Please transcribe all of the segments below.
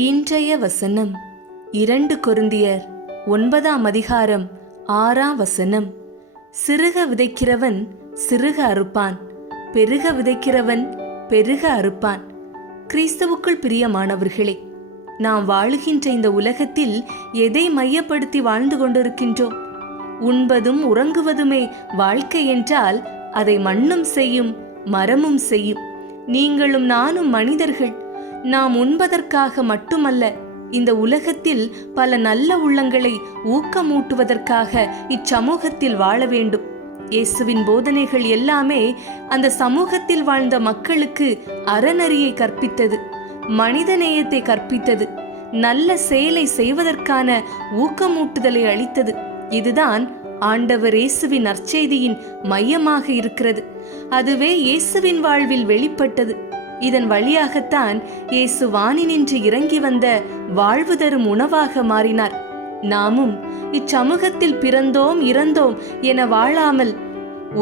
இன்றைய வசனம் 2 கொரிந்தியர் 9:6. சிறுக விதைக்கிறவன் சிறுக அறுப்பான், பெருக விதைக்கிறவன் பெருக அறுப்பான். கிறிஸ்துவுக்குள் பிரியமானவர்களே, நாம் வாழுகின்ற இந்த உலகத்தில் எதை மையப்படுத்தி வாழ்ந்து கொண்டிருக்கின்றோம்? உண்பதும் உறங்குவதுமே வாழ்க்கை என்றால் அதை மண்ணும் செய்யும், மரமும் செய்யும். நீங்களும் நானும் மனிதர்கள். நாம் உண்பதற்காக மட்டுமல்ல, இந்த உலகத்தில் பல நல்ல உள்ளங்களை ஊக்கமூட்டுவதற்காக இச்சமூகத்தில் வாழ வேண்டும். இயேசுவின் போதனைகள் எல்லாமே அந்த சமூகத்தில் வாழ்ந்த மக்களுக்கு அறநெறியை கற்பித்தது, மனிதநேயத்தை கற்பித்தது, நல்ல செயலை செய்வதற்கான ஊக்கமூட்டுதலை அளித்தது. இதுதான் ஆண்டவர் இயேசுவின் நற்செய்தியின் மையமாக இருக்கிறது. அதுவே இயேசுவின் வாழ்வில் வெளிப்பட்டது. இதன் வழியாகத்தான் இயேசு வானினின்று இறங்கி வந்த வாழ்வு தரும் உணவாக மாறினார். நாமும் இச்சமூகத்தில் பிறந்தோம் இறந்தோம் என வாழாமல்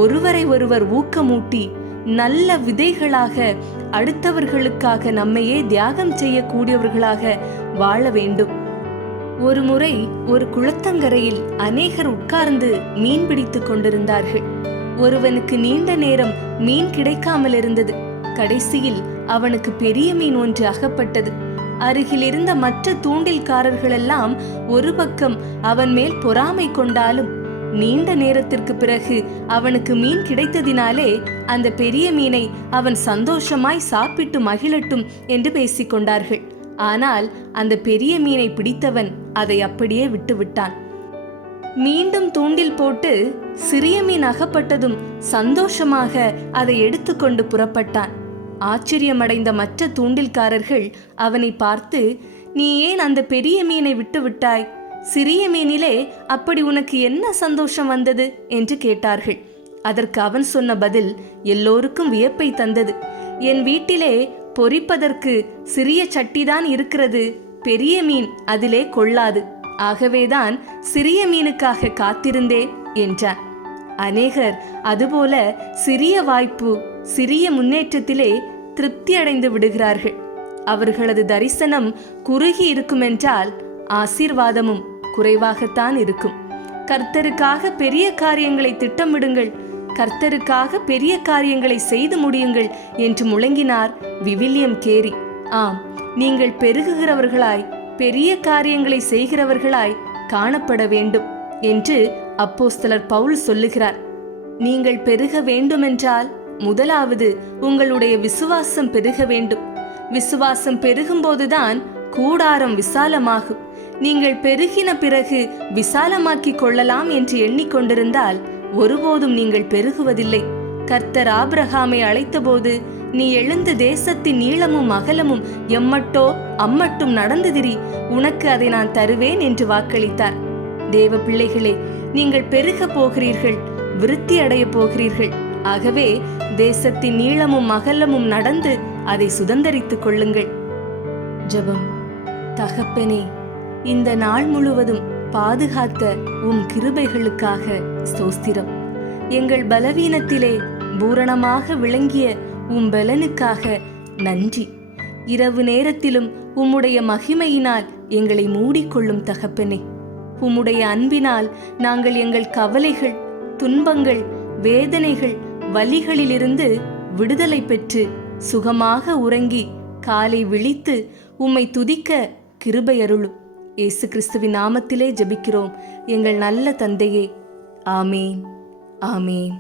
ஒருவரை ஒருவர் ஊக்கமூட்டி நல்ல விதைகளாக அடுத்தவர்களுக்காக நம்மையே தியாகம் செய்யக்கூடியவர்களாக வாழ வேண்டும். ஒரு முறை ஒரு குளத்தங்கரையில் அநேகர் உட்கார்ந்து மீன் பிடித்துக் கொண்டிருந்தார்கள். ஒருவனுக்கு நீண்ட நேரம் மீன் கிடைக்காமல் இருந்தது. கடைசியில் அவனுக்கு பெரிய மீன் ஒன்று அகப்பட்டது. அருகில் இருந்த மற்ற தூண்டில்காரர்களெல்லாம் ஒரு பக்கம் அவன் மேல் பொறாமை கொண்டாலும், நீண்ட நேரத்திற்கு பிறகு அவனுக்கு மீன் கிடைத்ததினாலே அந்த பெரிய மீனை அவன் சந்தோஷமாய் சாப்பிட்டு மகிழட்டும் என்று பேசிக்கொண்டார்கள். ஆனால் அந்த பெரிய மீனை பிடித்தவன் அதை அப்படியே விட்டுவிட்டான். மீண்டும் தூண்டில் போட்டு சிறிய மீன் அகப்பட்டதும் சந்தோஷமாக அதை எடுத்துக்கொண்டு புறப்பட்டான். ஆச்சரியமடைந்த மற்ற தூண்டில்காரர்கள் அவனை பார்த்து, நீ ஏன் அந்த பெரிய மீனை விட்டு விட்டாய்? சிறிய மீனிலே அப்படி உனக்கு என்ன சந்தோஷம் வந்தது என்று கேட்டார்கள். அதற்கு அவன் சொன்ன பதில் எல்லோருக்கும் வியப்பை தந்தது. என் வீட்டிலே பொரிப்பதற்கு சிறிய சட்டிதான் இருக்கிறது, பெரிய மீன் அதிலே கொள்ளாது. ஆகவேதான் சிறிய மீனுக்காக காத்திருந்தேன் என்றான். அநேகர் அதுபோல சிறிய வாய்ப்பு, சிறிய முன்னேற்றத்திலே திருப்தி அடைந்து விடுகிறார்கள். அவர்களது தரிசனம் குறுகி இருக்குமென்றால் ஆசீர்வாதமும் குறைவாகத்தான் இருக்கும். கர்த்தருக்காக பெரிய காரியங்களை திட்டமிடுங்கள், கர்த்தருக்காக பெரிய காரியங்களை செய்து முடியுங்கள் என்று முழங்கினார் விவிலியம் கேரி. ஆம், நீங்கள் பெருகுகிறவர்களாய் பெரிய காரியங்களை செய்கிறவர்களாய் காணப்பட வேண்டும் என்று அப்போஸ்தலர் பவுல் சொல்லுகிறார். நீங்கள் பெருக வேண்டுமென்றால் முதலாவது உங்களுடைய விசுவாசம் பெருக வேண்டும். விசுவாசம் பெருகும்போதுதான் கூடாரம் விசாலமாகும். நீங்கள் பெருகின பிறகு விசாலமாக்கி கொள்ளலாம் என்று எண்ணிக்கொண்டிருந்தால் ஒருபோதும் நீங்கள் பெருகுவதில்லை. கர்த்தர் ஆபிரகாமை அழைத்தபோது, நீ எழுந்து தேசத்தின் நீளமும் அகலமும் எம்மட்டோ அம்மட்டும் நடந்து திரி, உனக்கு அதை நான் தருவேன் என்று வாக்களித்தார். தேவ பிள்ளைகளே, நீங்கள் பெருக போகிறீர்கள், விருத்தி அடைய போகிறீர்கள். ஆகவே தேசத்தின் நீளமும் அகலமும் நடந்து அதை சுதந்தரித்துக் கொள்ளுங்கள். ஜெபம். தகப்பனே, இந்த நாள் முழுவதும் பாதுகாத்த உம் கிருபைகளுக்காக ஸ்தோத்திரம். எங்கள் பலவீனத்திலே பூரணமாக விளங்கிய உம் பலனுக்காக நன்றி. இரவு நேரத்திலும் உம்முடைய மகிமையினால் எங்களை மூடிக்கொள்ளும் தகப்பனே. உம்முடைய அன்பினால் நாங்கள் எங்கள் கவலைகள், துன்பங்கள், வேதனைகள், வலிகளிலிருந்து விடுதலை பெற்று சுகமாக உறங்கி காலை விழித்து உம்மை துதிக்க கிருபை அருளும். இயேசு கிறிஸ்துவின் நாமத்திலே ஜெபிக்கிறோம் எங்கள் நல்ல தந்தையே. ஆமேன், ஆமேன்.